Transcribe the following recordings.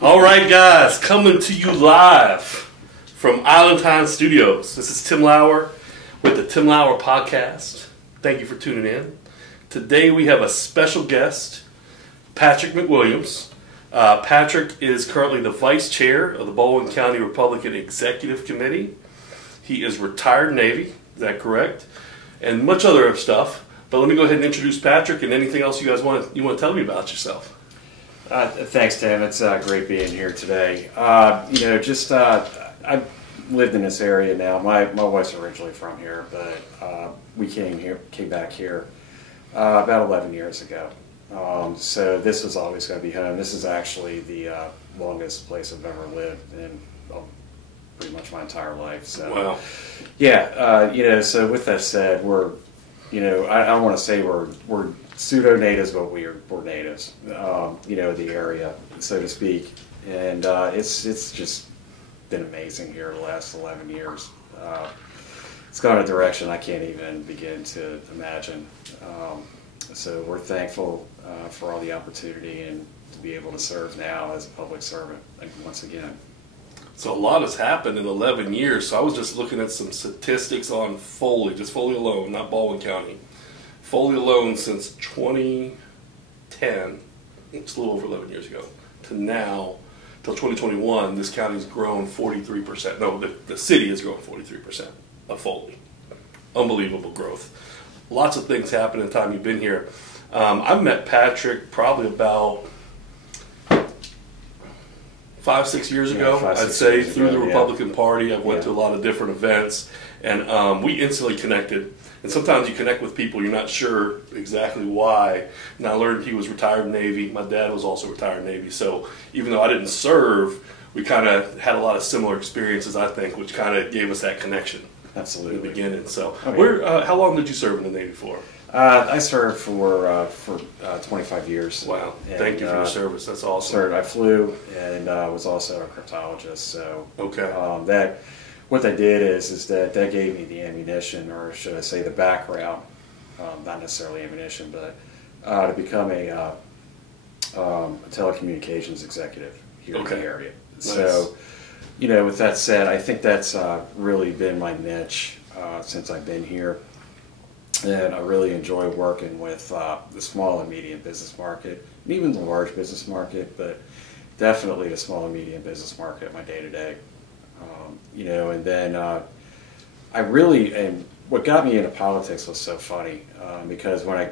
All right, guys, coming to you live from Island Studios. This is Tim Lauer with the Tim Lauer Podcast. Thank you for tuning in. Today we have a special guest, Patrick McWilliams. Patrick is currently the Vice Chair of the Baldwin County Republican Executive Committee. He is retired Navy, is that correct? And much other stuff. But let me go ahead and introduce Patrick and anything else you guys want to tell me about yourself. Thanks, Tim. It's great being here today. I've lived in this area now. My wife's originally from here, but we came back here about 11 years ago. So this was always going to be home. This is actually the longest place I've ever lived in pretty much my entire life. So, wow. Yeah, so with that said, we're, I don't want to say we're pseudo-natives, but we're natives, the area, so to speak. And it's just been amazing here the last 11 years. It's gone a direction I can't even begin to imagine. So we're thankful for all the opportunity and to be able to serve now as a public servant once again. So a lot has happened in 11 years. So I was just looking at some statistics on Foley, just Foley alone, not Baldwin County. Foley alone since 2010, it's a little over 11 years ago, to now, till 2021, this county's grown 43%. No, the city has grown 43% of Foley. Unbelievable growth. Lots of things happened in the time you've been here. I've met Patrick probably about 5-6 years ago, I'd say, through the Republican Party. I went to a lot of different events, and we instantly connected. And sometimes you connect with people you're not sure exactly why. And I learned he was retired Navy. My dad was also retired Navy. So even though I didn't serve, we kind of had a lot of similar experiences, I think, which kind of gave us that connection. Absolutely. In the beginning. So how long did you serve in the Navy for? I served for 25 years. Wow. Thank you for your service. That's awesome. I flew and was also a cryptologist. So okay. What that did is that gave me the ammunition, or should I say the background, not necessarily ammunition, but to become a telecommunications executive here in the area. Nice. So, with that said, I think that's really been my niche since I've been here. And I really enjoy working with the small and medium business market, and even the large business market, but definitely the small and medium business market my day-to-day. And then and what got me into politics was so funny, because when I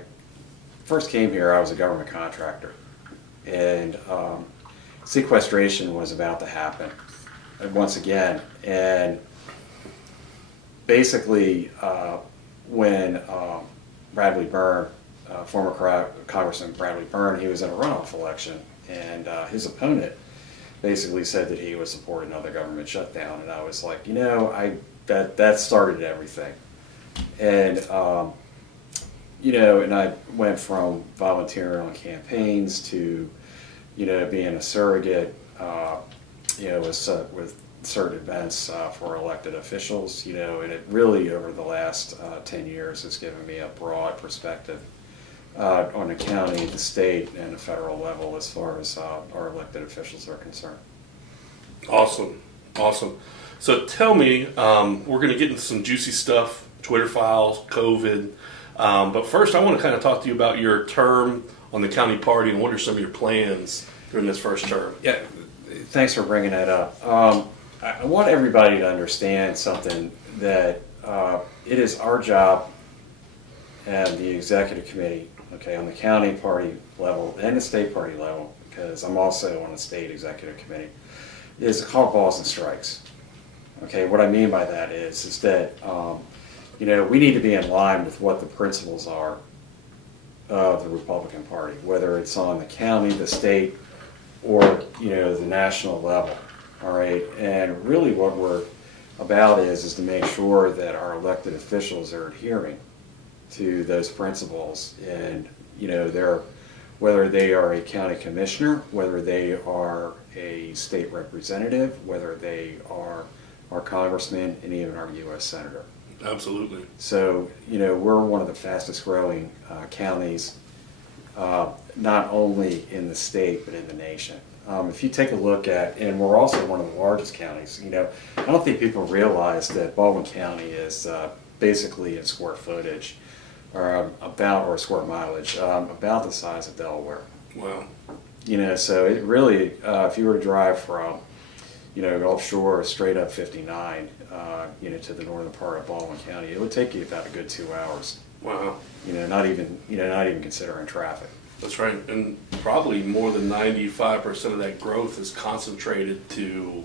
first came here, I was a government contractor, and sequestration was about to happen once again. And basically, when Bradley Byrne, former Congressman Bradley Byrne, he was in a runoff election, and his opponent basically said that he would support another government shutdown, and I was like, that started everything. And and I went from volunteering on campaigns to being a surrogate with certain events for elected officials, and it really over the last 10 years has given me a broad perspective on the county, the state, and the federal level as far as our elected officials are concerned. Awesome. So tell me, we're going to get into some juicy stuff, Twitter files, COVID, but first I want to kind of talk to you about your term on the county party and what are some of your plans during this first term. Yeah, thanks for bringing that up. I want everybody to understand something, that it is our job and the executive committee, on the county party level and the state party level, because I'm also on the state executive committee, is to call balls and strikes. What I mean by that is that we need to be in line with what the principles are of the Republican Party, whether it's on the county, the state, or the national level. All right, and really what we're about is to make sure that our elected officials are adhering to those principles, and whether they are a county commissioner, whether they are a state representative, whether they are our congressman, and even our U.S. senator. Absolutely. So we're one of the fastest growing counties not only in the state but in the nation. If you take a look at, and we're also one of the largest counties, I don't think people realize that Baldwin County is basically in square footage, or square mileage, about the size of Delaware. Wow. So it really, if you were to drive from, Gulf Shore straight up 59, to the northern part of Baldwin County, it would take you about a good 2 hours. Wow. Not even considering traffic. That's right, and probably more than 95% of that growth is concentrated to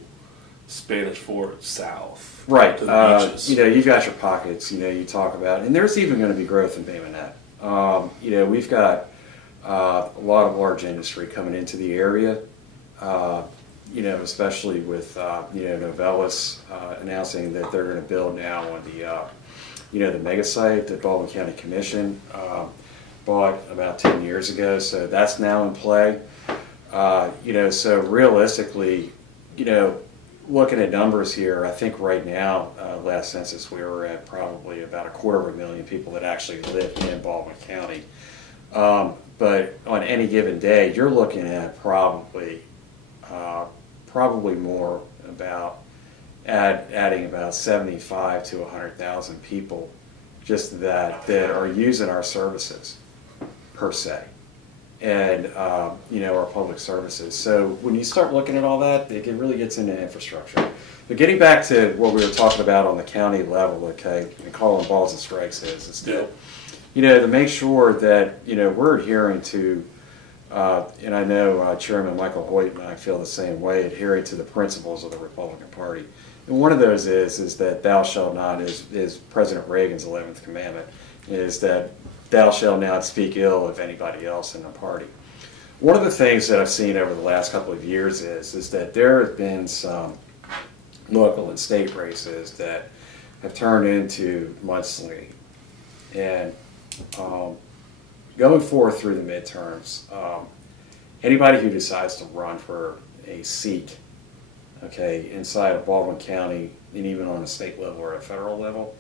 Spanish Fort south. Right. To the beaches. You've got your pockets. You talk about, and there's even going to be growth in Bay Minette. We've got a lot of large industry coming into the area. Especially with Novelis announcing that they're going to build now on the mega site that Baldwin County Commission bought about 10 years ago. So that's now in play. So realistically, looking at numbers here, I think right now, last census, we were at probably about 250,000 people that actually live in Baldwin County. But on any given day, you're looking at probably more about adding about 75 to 100,000 people just that are using our services per se, and our public services. So when you start looking at all that, it really gets into infrastructure. But getting back to what we were talking about on the county level, okay, and calling balls and strikes is that, to make sure that we're adhering to. And I know Chairman Michael Hoyt and I feel the same way, adhering to the principles of the Republican Party. And one of those is that thou shalt not, is President Reagan's 11th commandment, is that thou shalt not speak ill of anybody else in the party. One of the things that I've seen over the last couple of years is that there have been some local and state races that have turned into mudslinging. And going forth through the midterms, anybody who decides to run for a seat, okay, inside of Baldwin County, and even on a state level or a federal level,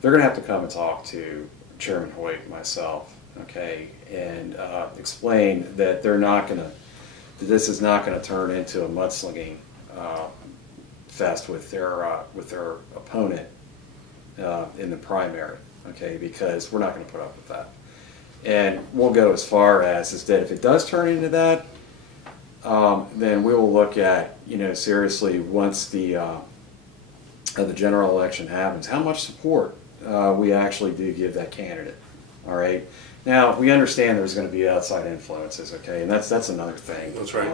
they're going to have to come and talk to Chairman Hoyt and myself, okay, and explain that this is not going to turn into a mudslinging fest with their opponent in the primary, okay, because we're not going to put up with that. And we'll go as far as is that if it does turn into that, then we will look at, seriously, once the general election happens, how much support we actually do give that candidate. All right. Now we understand there's going to be outside influences, okay, and that's another thing. That's right.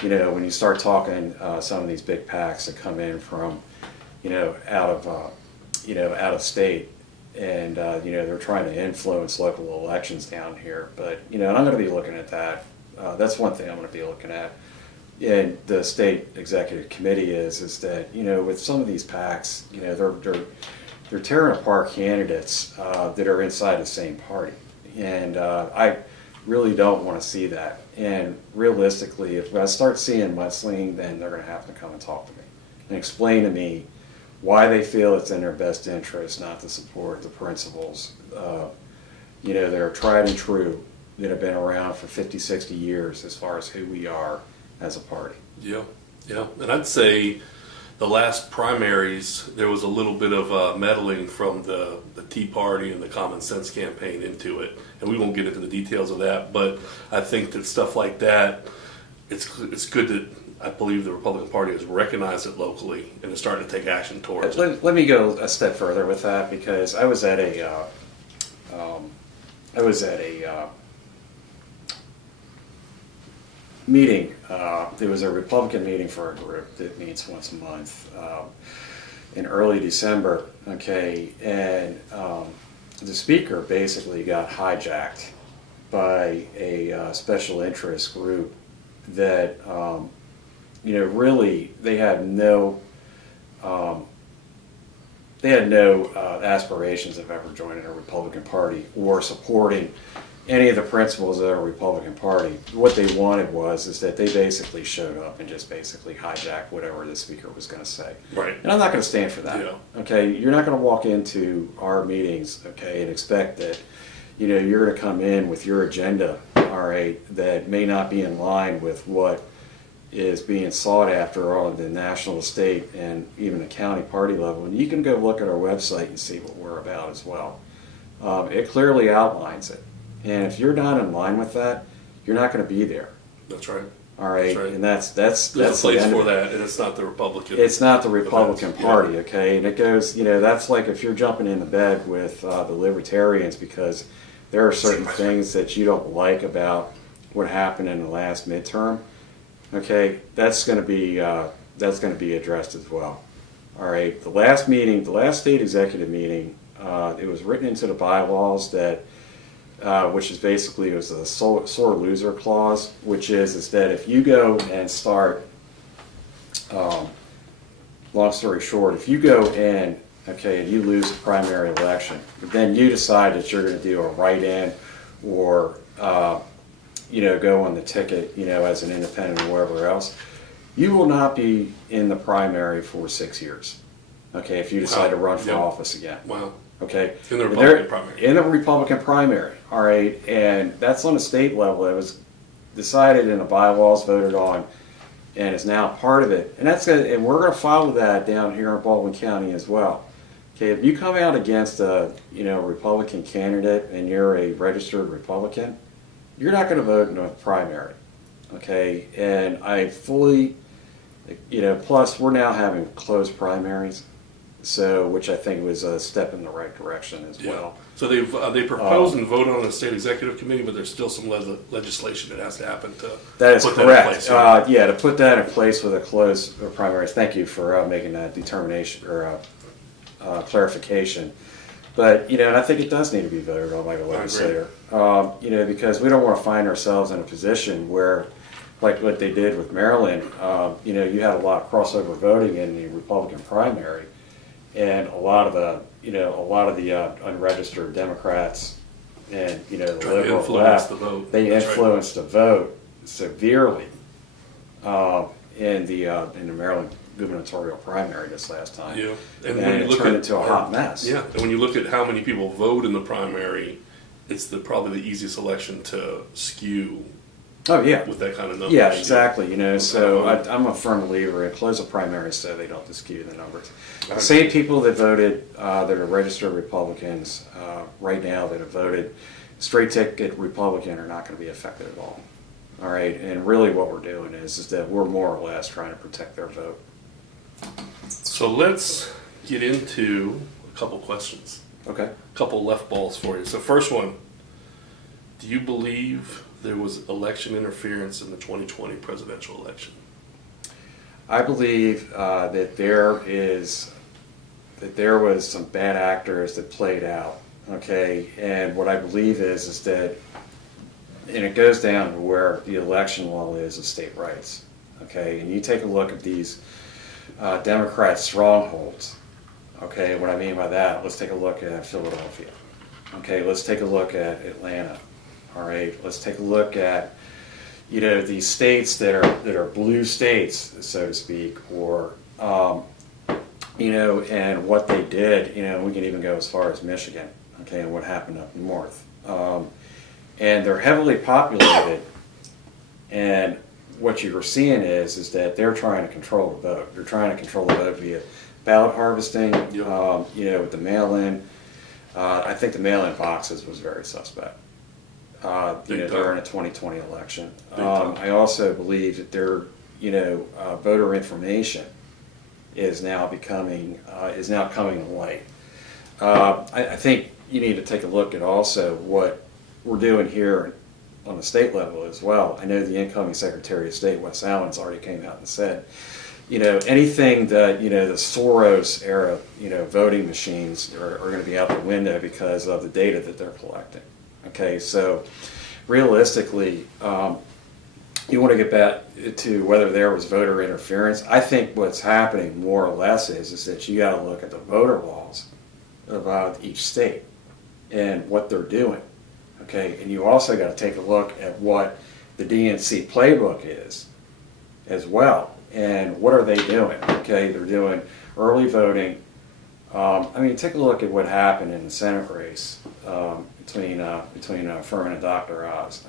When you start talking some of these big PACs that come in from, out of state. And they're trying to influence local elections down here, but and I'm going to be looking at that. That's one thing I'm going to be looking at. And the state executive committee is that with some of these PACs, they're tearing apart candidates that are inside the same party, and I really don't want to see that. And realistically, if I start seeing mudslinging, then they're going to have to come and talk to me and explain to me why they feel it's in their best interest not to support the principles that are tried and true, that have been around for 50, 60 years as far as who we are as a party. Yeah. And I'd say the last primaries, there was a little bit of meddling from the Tea Party and the Common Sense campaign into it. And we won't get into the details of that, but I think that stuff like that, it's good that I believe the Republican Party has recognized it locally and is starting to take action towards it. Let me go a step further with that, because I was at a meeting. There was a Republican meeting for a group that meets once a month in early December. Okay, and the speaker basically got hijacked by a special interest group that. Really, they had no aspirations of ever joining a Republican Party or supporting any of the principles of a Republican Party. What they wanted is that they basically showed up and just basically hijacked whatever the speaker was going to say. Right. And I'm not going to stand for that. Yeah. Okay, you're not going to walk into our meetings, okay, and expect that you're going to come in with your agenda, all right, that may not be in line with what is being sought after on the national, state, and even the county party level. And you can go look at our website and see what we're about as well. It clearly outlines it. And if you're not in line with that, you're not going to be there. That's right. All right, That's right. and that's There's a place for that, and it's not the Republican. It's not the Republican events. Party, okay? And it goes, that's like if you're jumping into bed with the Libertarians because there are certain things that you don't like about what happened in the last midterm. Okay, that's going to be addressed as well. All right, the last state executive meeting, it was written into the bylaws that. Which is basically, it was a sore loser clause, which is that if you go and start, long story short, if you go in, okay, and you lose the primary election, but then you decide that you're going to do a write-in or, go on the ticket, as an independent or wherever else, you will not be in the primary for 6 years, okay, if you decide to run for office again. Wow. Okay. In the Republican primary. In the Republican primary, all right, and that's on a state level. It was decided in the bylaws, voted on, and is now part of it. And and we're going to follow that down here in Baldwin County as well. Okay, if you come out against a Republican candidate and you're a registered Republican, you're not going to vote in a primary. Okay, and I fully, plus we're now having closed primaries. So, which I think was a step in the right direction as well. So they proposed and voted on the state executive committee, but there's still some legislation that has to happen to that is put correct. That in place, to put that in place with a closed primaries. Thank you for making that determination or clarification. But and I think it does need to be voted on by the legislature. Because we don't want to find ourselves in a position where, like what they did with Maryland, you had a lot of crossover voting in the Republican primary. And a lot of the unregistered Democrats and the liberal left, they influenced the vote severely in the Maryland gubernatorial primary this last time. Yeah, and it turned into a hot mess. Yeah, and when you look at how many people vote in the primary, it's probably the easiest election to skew. Oh yeah, with that kind of numbers. Yeah, exactly. So I'm a firm believer in close the primaries so they don't skew the numbers. The same people that voted that are registered Republicans right now that have voted straight ticket Republican are not going to be affected at all. All right, and really what we're doing is that we're more or less trying to protect their vote. So let's get into a couple questions. Okay. A couple left balls for you. So first one, do you believe there was election interference in the 2020 presidential election? I believe that there was some bad actors that played out. Okay, and what I believe is that, and it goes down to where the election law is of state rights. Okay, and you take a look at these Democrat strongholds. Okay, what I mean by that, let's take a look at Philadelphia. Okay, let's take a look at Atlanta. All right, let's take a look at these states that are blue states, so to speak, or and what they did. We can even go as far as Michigan. Okay, and what happened up north. And they're heavily populated, and what you're seeing is that they're trying to control the vote. They're trying to control the vote via ballot harvesting. With the mail-in. I think the mail-in boxes was very suspect. During a 2020 election. I also believe that their, voter information is now coming to light. I think you need to take a look at also what we're doing here on the state level as well. I know the incoming Secretary of State, Wes Allen's already came out and said, anything that, the Soros era, voting machines are going to be out the window because of the data that they're collecting. Okay, so realistically, you want to get back to whether there was voter interference. I think what's happening more or less is that you got to look at the voter laws of each state and what they're doing. Okay, and you also got to take a look at what the DNC playbook is as well, and what are they doing? Okay, they're doing early voting. Take a look at what happened in the Senate race between Furman and Dr. Oz.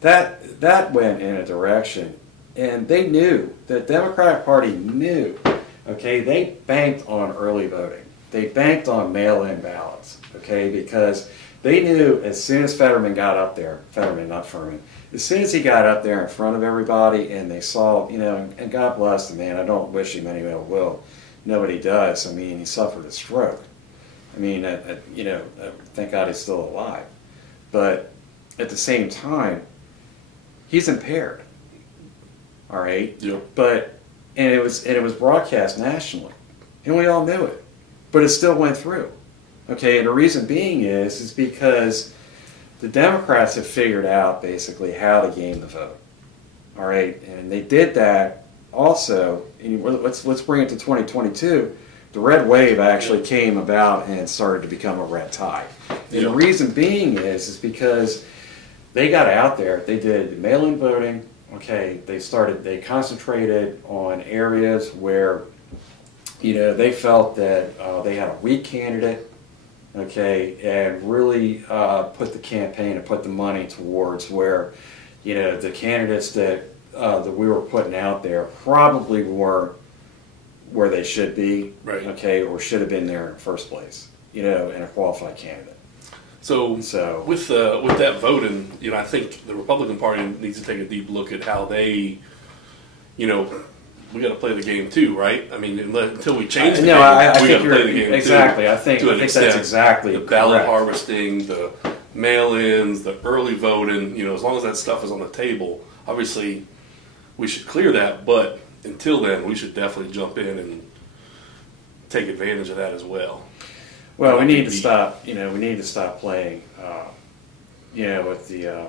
That went in a direction, And they knew, the Democratic Party knew, okay, they banked on early voting. They banked on mail-in ballots, okay, because they knew as soon as Fetterman got up there, Fetterman, not Furman, as soon as he got up there in front of everybody and they saw, you know, and God bless the man, I don't wish him any ill will. Nobody does. I mean, he suffered a stroke. I mean, you know, thank God he's still alive. But at the same time, he's impaired. All right. Yeah. But and it was broadcast nationally, and we all knew it, but it still went through. Okay, and the reason being is because the Democrats have figured out basically how to game the vote. All right, and they did that also. And let's bring it to 2022. The red wave actually came about and started to become a red tide. And the reason being is because they got out there. They did mail-in voting. Okay, they concentrated on areas where, you know, they felt that they had a weak candidate, okay, and really put the campaign and put the money towards where, you know, the candidates that we were putting out there probably weren't where they should be, right, okay, or should have been there in the first place, you know, and a qualified candidate. So with that voting, you know, I think the Republican Party needs to take a deep look at how they, you know, we got to play the game too, right? I mean, until we change the game, we got to play the game exactly. too. I think that's exactly the ballot harvesting, the mail-ins, the early voting. You know, as long as that stuff is on the table, obviously we should clear that. But until then, we should definitely jump in and take advantage of that as well. Well, we need to stop. You know, we need to stop playing. You know, with the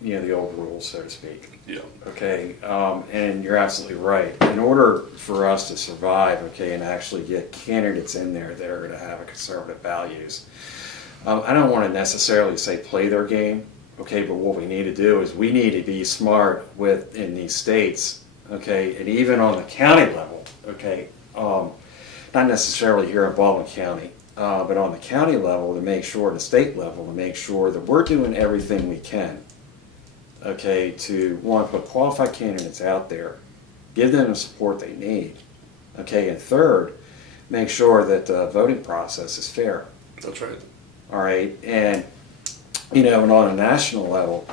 you know, the old rules, so to speak. Yeah. Okay. And you're absolutely right. In order for us to survive, okay, and actually get candidates in there that are going to have conservative values, I don't want to necessarily say play their game, okay. But what we need to do is we need to be smart in these states, okay, and even on the county level, okay. Not necessarily here in Baldwin County, but on the county level to make sure, the state level to make sure that we're doing everything we can, okay, to want to put qualified candidates out there, give them the support they need, okay, and third, make sure that the voting process is fair. That's right. All right, and you know, and on a national level,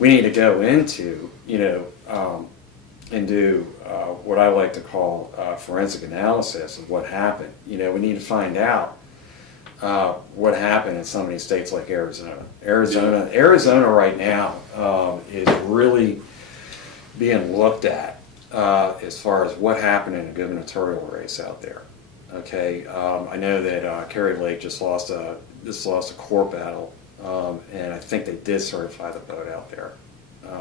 we need to go into, you know, and do what I like to call forensic analysis of what happened. You know, we need to find out what happened in some of these states like Arizona. Arizona right now is really being looked at as far as what happened in a gubernatorial race out there. Okay, I know that Kerry Lake just lost a court battle, and I think they did certify the vote out there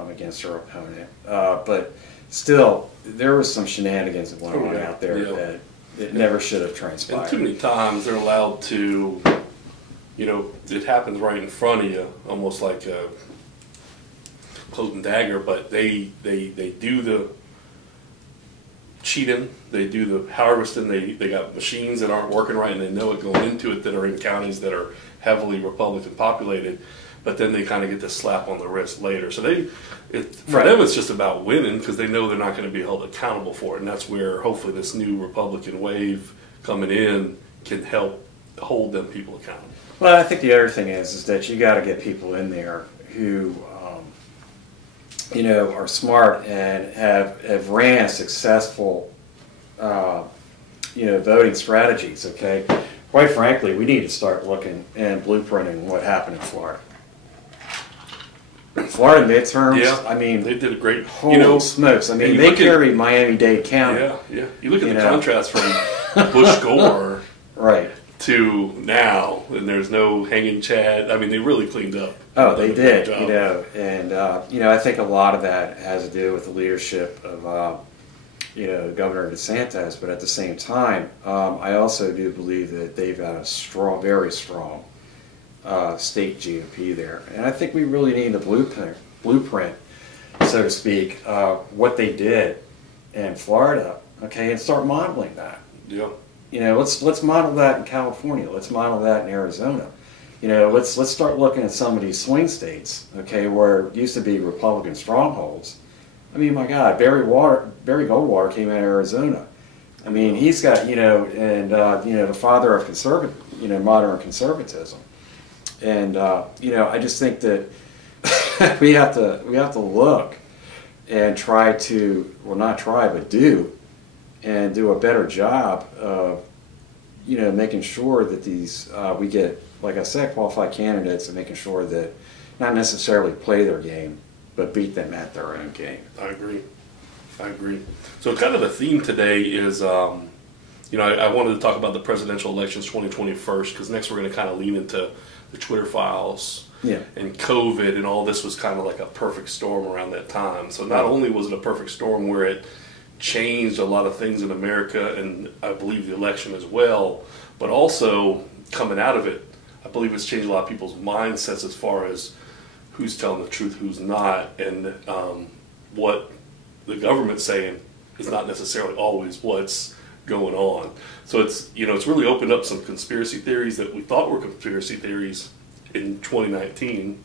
against her opponent, but still, there was some shenanigans that went on out there that it never should have transpired. And too many times they're allowed to, you know, it happens right in front of you, almost like a cloak and dagger, but they do the cheating, they do the harvesting, they got machines that aren't working right and they know it going into it that are in counties that are heavily Republican populated, but then they kind of get the slap on the wrist later. So for them it's just about winning because they know they're not going to be held accountable for it, and that's where hopefully this new Republican wave coming in can help hold them people accountable. Well, I think the other thing is that you got to get people in there who you know, are smart and have ran successful you know, voting strategies. Okay, quite frankly, we need to start looking and blueprinting what happened in Florida. Florida midterms, yeah, I mean, they did a great. Holy smokes! I mean, they carried Miami-Dade County. Yeah, yeah. You look at the contrast from Bush Gore, right, to now, and there's no hanging Chad. I mean, they really cleaned up. Oh, they did. You know, and you know, I think a lot of that has to do with the leadership of you know, Governor DeSantis. But at the same time, I also do believe that they've got a strong, very strong state GOP there, and I think we really need the blueprint, so to speak, what they did in Florida, okay, and start modeling that. Yeah. You know, let's model that in California. Let's model that in Arizona. You know, let's start looking at some of these swing states, okay, where it used to be Republican strongholds, I mean, my God, Barry Goldwater came out of Arizona. I mean, he's got, the father of modern conservatism. And, I just think that we have to look and try to, well, not try, but do a better job of, making sure that these, we get, like I said, qualified candidates, and making sure that not necessarily play their game, but beat them at their own game. I agree. So kind of the theme today is, I wanted to talk about the presidential elections 2020 first, because next we're going to kind of lean into the Twitter files. Yeah. And COVID and all this was kind of like a perfect storm around that time. So not only was it a perfect storm where it changed a lot of things in America, and I believe the election as well, but also coming out of it, I believe it's changed a lot of people's mindsets as far as who's telling the truth, who's not, and what the government's saying is not necessarily always what's going on. So it's really opened up some conspiracy theories that we thought were conspiracy theories in 2019,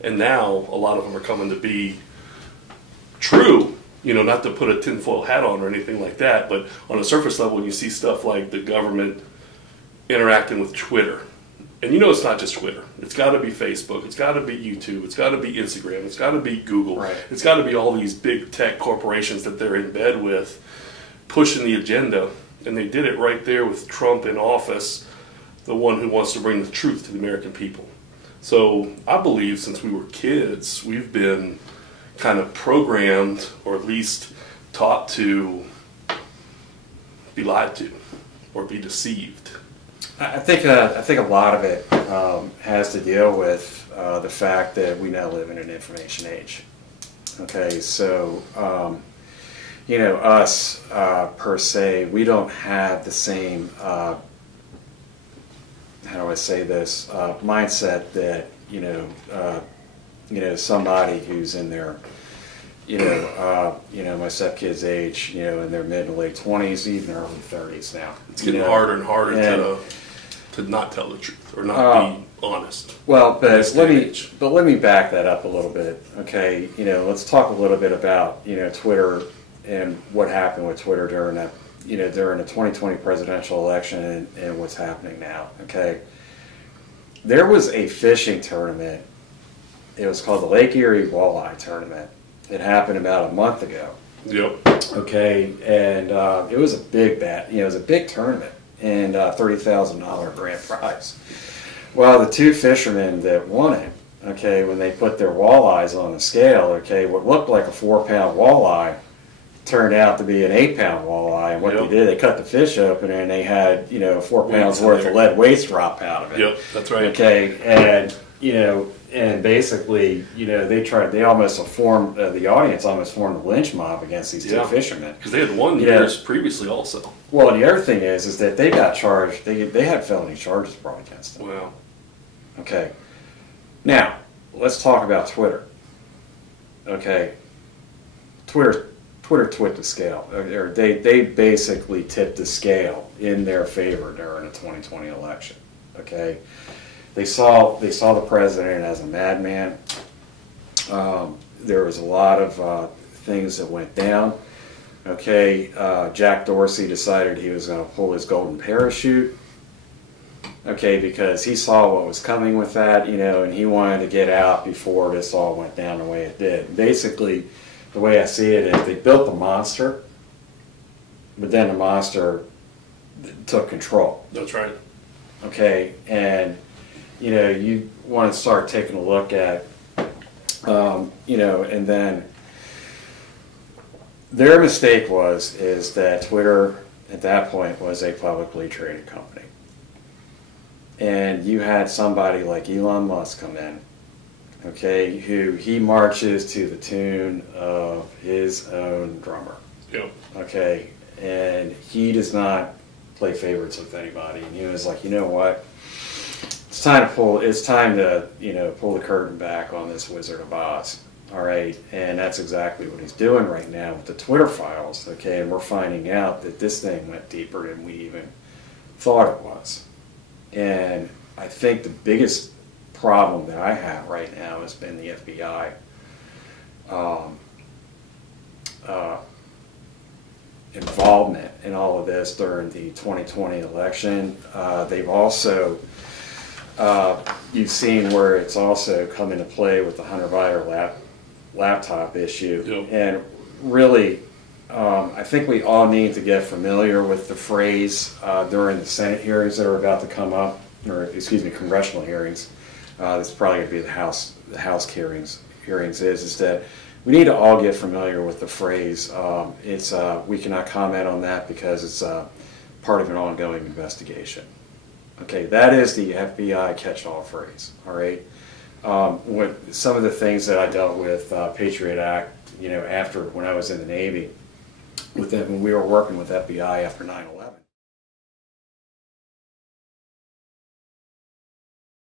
and now a lot of them are coming to be true. Not to put a tinfoil hat on or anything like that, but on a surface level, when you see stuff like the government interacting with Twitter, and it's not just Twitter. It's got to be Facebook. It's got to be YouTube. It's got to be Instagram. It's got to be Google. Right. It's got to be all these big tech corporations that they're in bed with, pushing the agenda. And they did it right there with Trump in office, the one who wants to bring the truth to the American people. So I believe since we were kids, we've been kind of programmed, or at least taught to be lied to or be deceived. I think a lot of it has to deal with the fact that we now live in an information age. Okay, so us per se, we don't have the same how do I say this mindset that somebody who's in their my stepkid's age, in their mid and late 20s, even early 30s now. It's getting harder and harder to not tell the truth or not be honest. Well, but let me back that up a little bit. Okay, let's talk a little bit about Twitter and what happened with Twitter during the 2020 presidential election and what's happening now. Okay, there was a fishing tournament. It was called the Lake Erie Walleye Tournament. It happened about a month ago. Yep. Okay, and it was a big bet. It was a big tournament, and $30,000 grand prize. Well, the two fishermen that won it, okay, when they put their walleyes on the scale, okay, what looked like a 4-pound walleye turned out to be an 8-pound walleye. And what they did, they cut the fish open, and they had 4 pounds worth of lead waste drop out of it. Yep, that's right. Okay, and and basically, they almost formed, the audience almost formed a lynch mob against these two fishermen. Because they had won years previously also. Well, the other thing is that they got charged, they had felony charges brought against them. Wow. Okay. Now, let's talk about Twitter. Okay. Twitter tipped the scale. Or they basically tipped the scale in their favor during the 2020 election. Okay. They saw the president as a madman. There was a lot of things that went down. Okay, Jack Dorsey decided he was going to pull his golden parachute. Okay, because he saw what was coming with that, and he wanted to get out before this all went down the way it did. Basically, the way I see it is they built the monster, but then the monster took control. That's right. Okay, and you want to start taking a look at, and then their mistake is that Twitter at that point was a publicly traded company. And you had somebody like Elon Musk come in, okay, who he marches to the tune of his own drummer. Yep. Okay, and he does not play favorites with anybody. And he was like, you know what? It's time to pull the curtain back on this Wizard of Oz. All right, and that's exactly what he's doing right now with the Twitter files. Okay, and we're finding out that this thing went deeper than we even thought it was. And I think the biggest problem that I have right now has been the FBI. involvement in all of this during the 2020 election. They've also, you've seen where it's also come into play with the Hunter Biden laptop issue. Yep. And really, I think we all need to get familiar with the phrase during the Senate hearings that are about to come up, or excuse me, congressional hearings. This is probably going to be the House hearings. Is that we need to all get familiar with the phrase. We cannot comment on that because it's part of an ongoing investigation. Okay, that is the FBI catch-all phrase. All right. What some of the things that I dealt with Patriot Act, after when I was in the Navy, with them when we were working with FBI after 9/11.